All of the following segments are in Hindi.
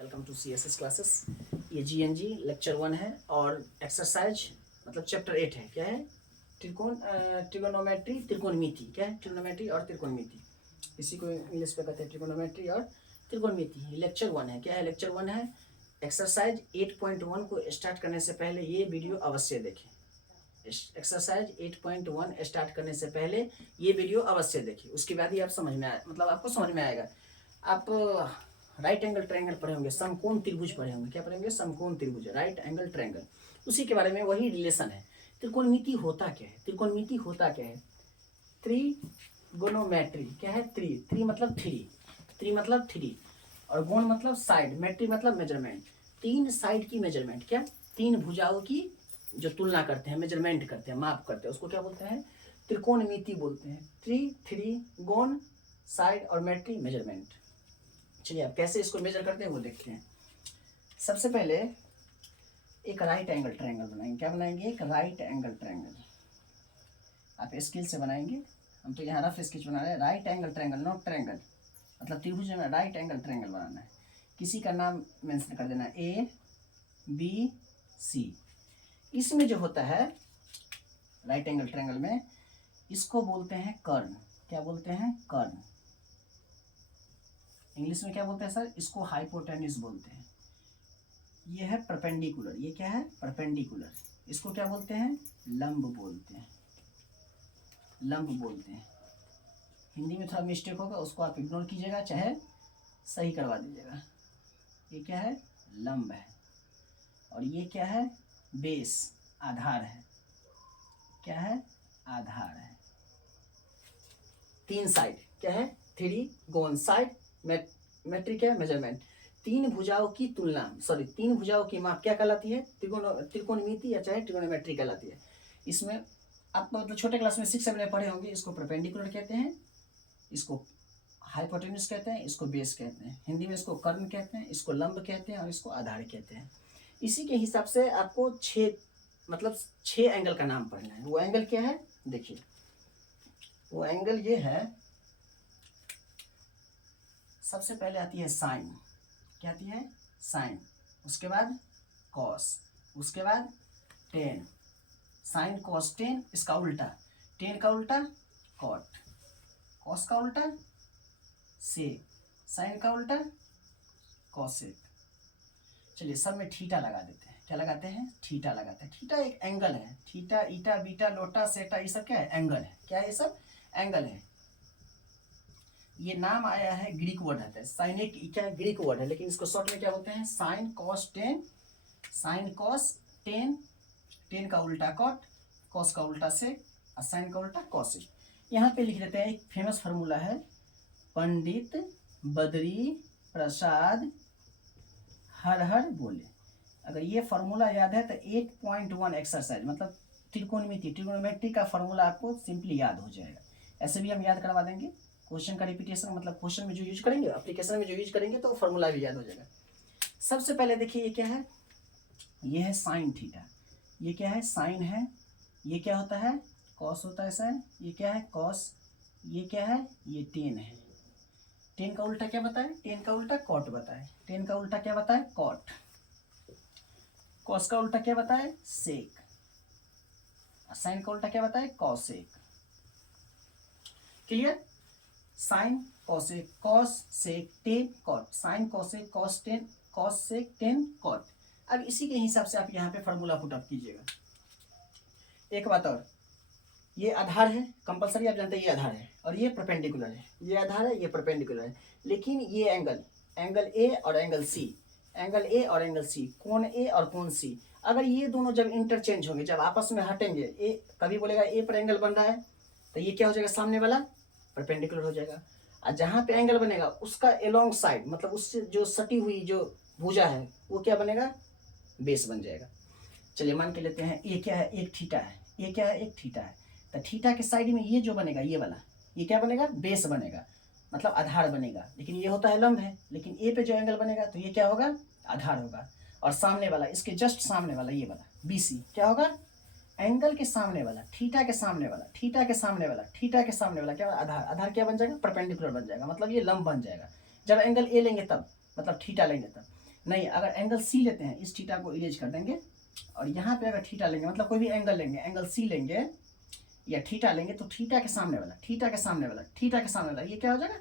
Welcome to CSS classes. ये GNG लेक्चर 1 है और एक्सरसाइज मतलब चैप्टर 8 है। क्या है? ट्रिगोनोमेट्री, त्रिकोणमिति। क्या है? ट्रिगोनोमेट्री और त्रिकोणमिति, इसी को इंग्लिश में कहते हैं ट्रिगोनोमेट्री और त्रिकोणमिति। लेक्चर 1 है। क्या है? लेक्चर 1 है। एक्सरसाइज 8.1 को स्टार्ट करने से पहले ये वीडियो अवश्य देखें। एक्सरसाइज 8.1 स्टार्ट करने से पहले ये वीडियो अवश्य देखिए, उसके बाद ही आप समझ में आए, मतलब आपको समझ में आएगा। आप राइट एंगल ट्रायंगल पढ़े होंगे, समकोण त्रिभुज पढ़े होंगे। क्या पढ़े होंगे? समकोण त्रिभुज, राइट एंगल ट्रायंगल, उसी के बारे में वही रिलेशन है। त्रिकोणमिति होता क्या है? त्रिकोणमिति होता क्या है? त्रिगोनोमेट्री। क्या है? त्रि मतलब थ्री मतलब थ्री, और गोन मतलब साइड, मेट्री मतलब मेजरमेंट। तीन साइड की मेजरमेंट। क्या? तीन भुजाओं की जो तुलना करते हैं, मेजरमेंट करते हैं, माप करते हैं, उसको क्या बोलते हैं? त्रिकोणमिति बोलते हैं। थ्री गोन, साइड और मेट्री, मेजरमेंट। चलिए अब कैसे इसको मेजर करते हैं वो देखते हैं। सबसे पहले एक राइट एंगल ट्रायंगल बनाएंगे। क्या बनाएंगे? एक राइट एंगल ट्रायंगल। आप स्केल से बनाएंगे, हम तो यहाँ रफ स्केच बना रहे हैं। Right angle triangle, not triangle, मतलब त्रिभुज में राइट एंगल ट्रायंगल बनाना है। किसी का नाम मेंशन कर देना, ABC। इसमें जो होता है राइट एंगल ट्रायंगल में, इसको बोलते हैं कर्ण। क्या बोलते हैं? कर्ण। इंग्लिश में क्या बोलते हैं सर? इसको हाइपोटेन्यूज बोलते हैं। ये है परपेंडिकुलर। ये क्या है? परपेंडिकुलर। इसको क्या बोलते हैं? लंब बोलते हैं। लंब बोलते हैं। हिंदी में थोड़ा मिस्टेक होगा, उसको आप इग्नोर कीजिएगा, चाहे सही करवा दीजिएगा। ये क्या है? लंब है। और ये क्या है? बेस, आधार है। क्या है? आधार है। तीन साइड। क्या है? थ्री गोन, साइड, मेट्रिक है, मेजरमेंट। तीन भुजाओं की तुलना, सॉरी, तीन भुजाओं की माप क्या कहलाती है? त्रिकोणमिति या चाहे ट्रिगोनोमेट्री कहलाती है। इसमें आप मतलब छोटे क्लास में 6-7 में पढ़े होंगे। इसको परपेंडिकुलर कहते हैं, इसको हाइपोटेन्यूज कहते हैं, इसको बेस कहते हैं। हिंदी में इसको कर्ण कहते हैं, इसको लंब कहते हैं और इसको आधार कहते हैं। इसी के हिसाब से आपको 6 एंगल का नाम पढ़ना है। वो एंगल क्या है? देखिए, वो एंगल ये है। सबसे पहले आती है साइन। क्या आती है? साइन। उसके बाद कॉस, उसके बाद टेन। साइन कॉस टेन, इसका उल्टा, टेन का उल्टा कॉट, कॉस का उल्टा सेक, साइन का उल्टा कॉसेक। चलिए सब में थीटा लगा देते हैं। क्या लगाते हैं? थीटा लगाते हैं। थीटा एक एंगल है। थीटा, ईटा, बीटा, लोटा, सेटा, ये सब क्या है? एंगल है। क्या है? ये सब एंगल है। ये नाम आया है, ग्रीक वर्ड है, साइनिक, क्या है? ग्रीक वर्ड है, लेकिन इसको शॉर्ट में क्या बोलते हैं? Sine cos tan. Sine cos tan, ten का उल्टा कॉट, कॉस का उल्टा सेक और साइन का उल्टा कॉसेक। यहाँ पे लिख देते हैं, एक फेमस फार्मूला है, पंडित बद्री प्रसाद हर हर बोले। अगर ये फार्मूला याद है तो 8.1 एक्सरसाइज मतलब त्रिकोणमिति, ट्रिगोनोमेट्री का फार्मूला आपको सिंपली याद हो जाएगा। ऐसे भी हम याद करवा देंगे। क्वेश्चन का रिपीटेशन, मतलब क्वेश्चन में जो यूज करेंगे, एप्लीकेशन में जो यूज करेंगे, तो फार्मूला भी याद हो जाएगा। सबसे पहले देखिए, ये क्या है? ये है साइन थीटा। ये क्या है? साइन है। ये क्या होता है? कॉस होता है साइन। ये क्या है? कॉस। ये क्या है? ये टेन है। टेन का उल्टा क्या बताए? टेन का उल्टा कॉट बताए। टेन का उल्टा क्या बताए? कॉट। कॉस का उल्टा क्या बताए? सेक। साइन का उल्टा क्या बताए? Cosec. Clear? Sine cosec cos sec tan cot, sine cosec cos tan cos sec tan cot. अब इसी के हिसाब से आप यहाँ पे फॉर्मूला पुट अप कीजिएगा। एक बात और, ये आधार है, कंपलसरी आप जानते हैं, ये आधार है और ये परपेंडिकुलर है। ये आधार है, ये परपेंडिकुलर है, लेकिन ये एंगल ए और एंगल सी, एंगल ए और एंगल सी, कोण ए और कोण सी, अगर ये दोनों जब इंटरचेंज होंगे, जब आपस में हटेंगे, ए कभी बोलेगा ए पर एंगल बन रहा है, तो ये क्या हो जाएगा? सामने वाला परपेंडिकुलर हो जाएगा। और जहाँ पे एंगल बनेगा उसका एलोंग साइड, मतलब उससे जो सटी हुई जो भुजा है, वो क्या बनेगा? बेस बन जाएगा। चलिए मान के लेते हैं, ये क्या है? एक थीटा है। ये क्या है? एक थीटा है। तो थीटा के साइड में ये जो बनेगा, ये वाला, ये क्या बनेगा? बेस बनेगा, मतलब आधार बनेगा। लेकिन ये होता है लंब है, लेकिन ए पे जो एंगल बनेगा तो ये क्या होगा? आधार होगा। और सामने वाला, इसके जस्ट सामने वाला, ये वाला BC क्या होगा? एंगल के सामने वाला, थीटा के सामने वाला, थीटा के सामने वाला, थीटा के सामने वाला क्या? आधार। आधार क्या बन जाएगा? परपेंडिकुलर बन जाएगा, मतलब ये लंब बन जाएगा। जब एंगल ए लेंगे तब, मतलब थीटा लेंगे तब। नहीं, अगर एंगल सी लेते हैं, इस थीटा को इरेज कर देंगे और यहाँ पे अगर थीटा लेंगे, मतलब कोई भी एंगल लेंगे, एंगल सी लेंगे या थीटा लेंगे, तो थीटा के सामने वाला, थीटा के सामने वाला, थीटा के सामने वाला, ये क्या हो जाएगा,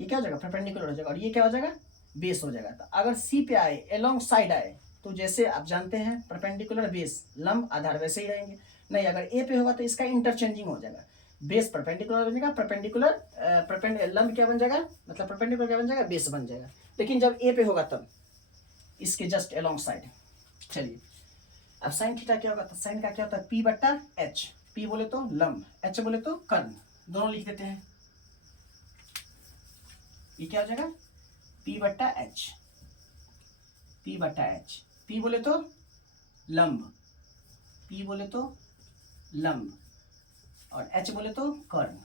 ये क्या हो जाएगा, परपेंडिकुलर हो जाएगा, और ये क्या हो जाएगा, बेस हो जाएगा। तो अगर सी पे आए, एलोंग साइड आए, तो जैसे आप जानते हैं परपेंडिकुलर बेस लंब आधार वैसे ही रहेंगे। नहीं, अगर ए पे होगा तो इसका इंटरचेंजिंग हो जाएगा, बेस परपेंडिकुलर बन जाएगा, परपेंडिकुलर लंब क्या बन जाएगा, मतलब परपेंडिकुलर क्या बन जाएगा, बेस बन जाएगा। लेकिन जब ए पे होगा तब इसके जस्ट एलोंग साइड। चलिए, अब साइन थीटा क्या होगा, तो साइन का क्या होता है, पी बट्टा एच, पी बोले तो लंब, एच बोले तो कर्ण, दोनों लिख देते हैं। ये क्या हो जाएगा, पी बट्टा एच, पी बट्टा एच, पी बोले तो लंब, पी बोले तो लंब, और एच बोले तो कर्ण,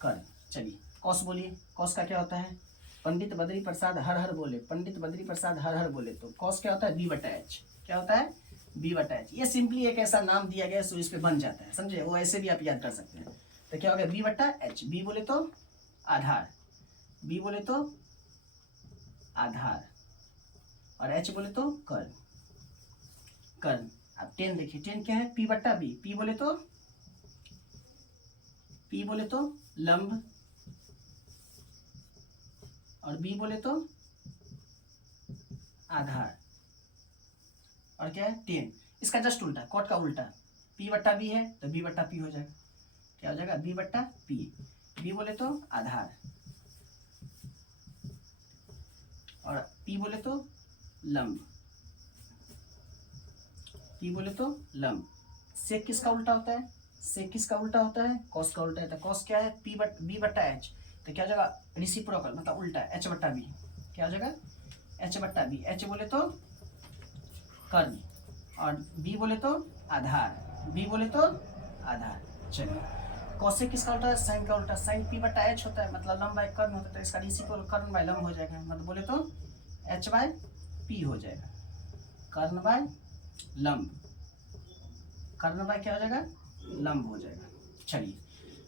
कर्ण। चलिए, कॉस बोलिए, कॉस का क्या होता है, पंडित बद्री प्रसाद हर हर बोले, पंडित बद्री प्रसाद हर हर बोले, तो कॉस क्या होता है, बी बट्टा एच, क्या होता है, बी बट्टा एच। ये सिंपली एक ऐसा नाम दिया गया सो इस पे बन जाता है, समझे, वो ऐसे भी आप याद कर सकते हैं। तो क्या हो गया, बी बट्टा एच, बी बोले तो आधार, बी बोले तो आधार, और एच बोले तो कर्ण, कर्ण। अब टेन देखिए, टेन क्या है, पी बट्टा बी, पी बोले तो लंब, और बी बोले तो आधार, और क्या है, टेन। इसका जस्ट उल्टा, कॉट का उल्टा, पी बट्टा बी है तो बी बट्टा पी हो जाएगा, क्या हो जाएगा, बी बट्टा पी, बी बोले तो आधार, और पी बोले तो लंब, पी बोले तो लंब। सेक किसका उल्टा होता है, सेक किसका उल्टा होता है, कॉस का उल्टा है। तो कॉस क्या है, बी बट्टा एच, तो क्या हो जाएगा, रेसिप्रोकल मतलब उल्टा, एच बट्टा बी, क्या हो जाएगा, एच बट्टा बी, एच बोले तो कर्ण, और बी बोले तो आधार, बी बोले तो आधार। चलिए, कॉसेक किसका उल्टा है, साइन का उल्टा, साइन पी बट्टा एच होता है, मतलब लंब बाय कर्ण होता है, तो इसका रेसिप्रोकल कर्ण बाय लंब हो जाएगा, मतलब बोले तो एच बाय पी हो जाएगा, कर्ण बाय लंब, कर्ण बाय क्या हो जाएगा, लंब हो जाएगा। चलिए,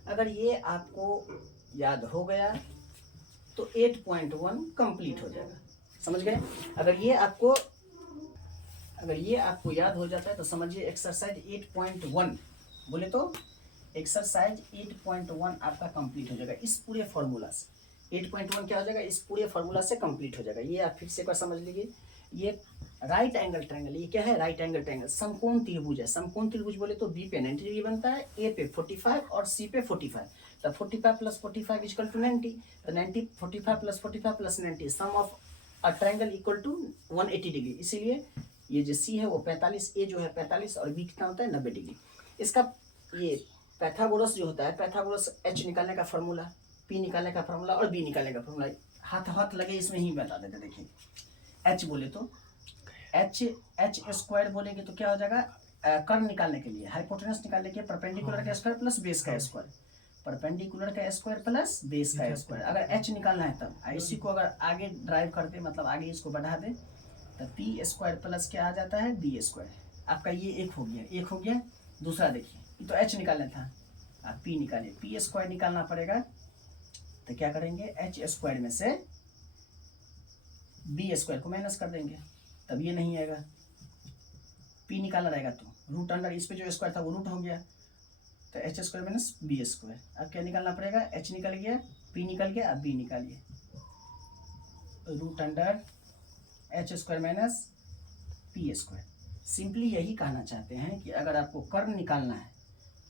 अगर ये आपको याद हो गया तो 8.1 कंप्लीट हो जाएगा, समझ गए। अगर ये आपको याद हो जाता है तो समझिए एक्सरसाइज 8.1 बोले तो एक्सरसाइज 8.1 आपका कंप्लीट हो जाएगा इस पूरे फॉर्मूला से। 8.1 क्या हो जाएगा, इस पूरे फॉर्मूला से कंप्लीट हो जाएगा। ये आप फिर से एक बार समझ लीजिए, ये राइट एंगल ट्रायंगल, ये क्या है, राइट एंगल ट्रायंगल, समकोण त्रिभुज है। समकोण त्रिभुज बोले तो बी पे 90 डिग्री बनता है, ए पे 45 और सी पे 45, तो 45 प्लस 45 इक्वल टू 90, तो 90 45 प्लस 45 प्लस 90, sum of a triangle equal to 180 degree. इसीलिए ये जो सी है वो 45, ए जो है 45 और बी कितना होता है 90 डिग्री। इसका ये पैथागोरस जो होता है, पैथागोरस एच निकालने का फॉर्मूला, पी निकालने का फॉर्मूला और बी निकालने का फॉर्मूला हाथ हाथ लगे इसमें ही बता देते। देखिए, एच बोले तो एच स्क्वायर बोलेंगे तो क्या हो जाएगा, कर्ण निकालने के लिए, हाइपोटेनस निकालने के लिए परपेंडिकुलर का स्क्वायर प्लस बेस का स्क्वायर, परपेंडिकुलर का स्क्वायर प्लस बेस का स्क्वायर। अगर एच निकालना है तब इसी को अगर आगे ड्राइव करते, मतलब आगे इसको बढ़ा दे, तो पी स्क्वायर प्लस क्या आ जाता है, बी स्क्वायर। आपका ये एक हो गया, दूसरा देखिए, तो एच निकालना था, आप पी निकालिए, पी स्क्वायर निकालना पड़ेगा, तो क्या करेंगे, एच स्क्वायर में से बी स्क्वायर को माइनस कर देंगे, तब ये नहीं आएगा। पी निकालना रहेगा तो रूट अंडर, इस पे जो स्क्वायर था वो रूट हो गया, तो H square minus B square. अब क्या निकालना पड़ेगा, एच निकल गया, पी निकल गया, अब बी निकालिए, root under H square minus P square. Simply यही कहना चाहते हैं कि अगर आपको कर्ण निकालना है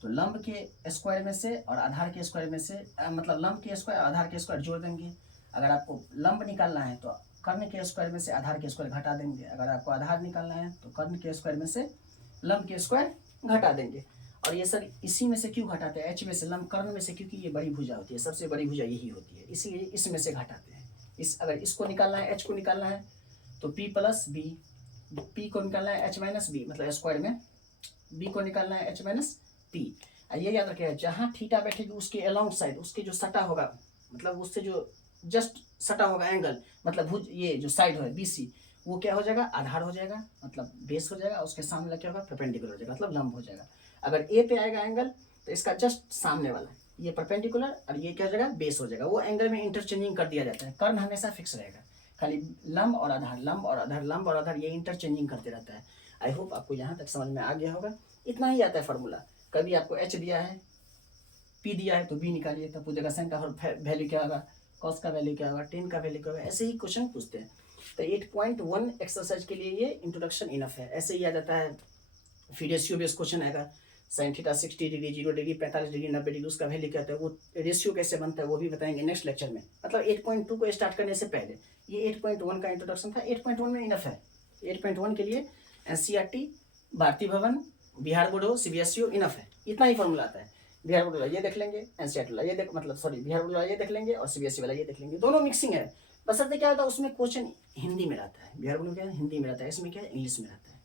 तो लंब के स्क्वायर में से और आधार के स्क्वायर में से, मतलब लंब के स्क्वायर और आधार के स्क्वायर जोड़ देंगे। अगर आपको लंब निकालना है तो कर्ण के स्क्वायर में से आधार के स्क्वायर घटा देंगे। अगर आपको आधार निकालना है तो कर्ण के स्क्वायर में से लंब के स्क्वायर घटा देंगे। और ये सर इसी में से क्यों घटाते हैं, एच में से लंब, कर्ण में से, क्योंकि ये बड़ी भुजा होती है, सबसे बड़ी भुजा यही होती है, इसीलिए इसमें से घटाते हैं। अगर इसको निकालना है, एच को निकालना है तो पी प्लस बी, पी को निकालना है एच माइनस बी, मतलब स्क्वायर में, बी को निकालना है एच माइनस पी। ये याद रखिएगा, जहाँ थीटा बैठेगी उसके अलोंग साइड, उसके जो सटा होगा, मतलब उससे जो जस्ट सटा होगा एंगल, मतलब भुज, ये जो साइड है बी सी, वो क्या हो जाएगा, आधार हो जाएगा, मतलब बेस हो जाएगा, उसके सामने क्या होगा, परपेंडिकुलर हो जाएगा, मतलब लंब हो जाएगा। अगर ए पे आएगा एंगल तो इसका जस्ट सामने वाला ये परपेंडिकुलर और ये क्या हो जाएगा, बेस हो जाएगा। वो एंगल में इंटरचेंजिंग कर दिया जाता है, कर्ण हमेशा फिक्स रहेगा, खाली लंब और आधार, लंब और आधार, लंब और आधार, ये इंटरचेंजिंग करते रहता है। आई होप आपको यहाँ तक समझ में आ गया होगा। इतना ही आता है फार्मूला। कभी आपको एच दिया है, पी दिया है तो बी निकालिए, तब पूछेगा साइन का वैल्यू क्या होगा, कॉस का वैल्यू क्या होगा, टेन का वैल्यू क्या होगा, ऐसे ही क्वेश्चन पूछते हैं। तो 8.1 एक्सरसाइज के लिए ये इंट्रोडक्शन इनफ है। ऐसे ही आ जाता है फिर रेशियो बेस्ड क्वेश्चन आएगा, sine theta 60 degree, 0 degree, 45 degree, 90 degree, उसका वैल्यू क्या होता है, वो रेशियो कैसे बनता है वो भी बताएंगे नेक्स्ट लेक्चर में। मतलब 8.2 को स्टार्ट करने से पहले ये 8.1 का इंट्रोडक्शन था। 8.1 में इनफ है। 8.1 के लिए एनसीईआरटी, भारतीय भवन, बिहार बोर्ड हो, सीबीएसई हो, इनफ है। इतना ही फॉर्मूला आता है। बिहार बोर्ड वाला ये देख लेंगे, एनसीईआरटी वाला ये देख, मतलब सॉरी, बिहार बोर्ड वाला ये देख लेंगे और सीबीएसई वाला ये देख लेंगे, दोनों मिक्सिंग है। बसंते क्या होता है उसमें क्वेश्चन हिंदी में रहता है, बिहार बोर्ड में क्या है हिंदी में रहता है, इसमें क्या है इंग्लिश में रहता है।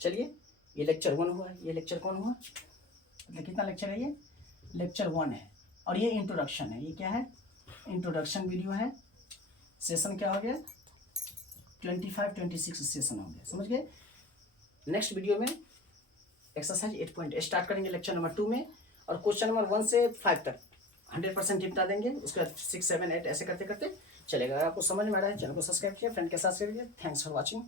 चलिए, ये लेक्चर 1 हुआ। ये लेक्चर कौन हुआ, मतलब कितना लेक्चर है ये, लेक्चर 1 है। और ये इंट्रोडक्शन है, ये क्या है, इंट्रोडक्शन वीडियो है। सेशन क्या हो गया, 25-26 सेशन हो गया, समझ गए। नेक्स्ट वीडियो में एक्सरसाइज 8 पॉइंट स्टार्ट करेंगे लेक्चर नंबर 2 में, और क्वेश्चन नंबर 1 से 5 तक 100% निपटा देंगे। उसके बाद 6, 7, 8 ऐसे करते करते चलेगा। अगर आपको समझ में आ रहा है, चैनल को सब्सक्राइब कीजिए, फ्रेंड के साथ शेयर कीजिए। Thanks for watching.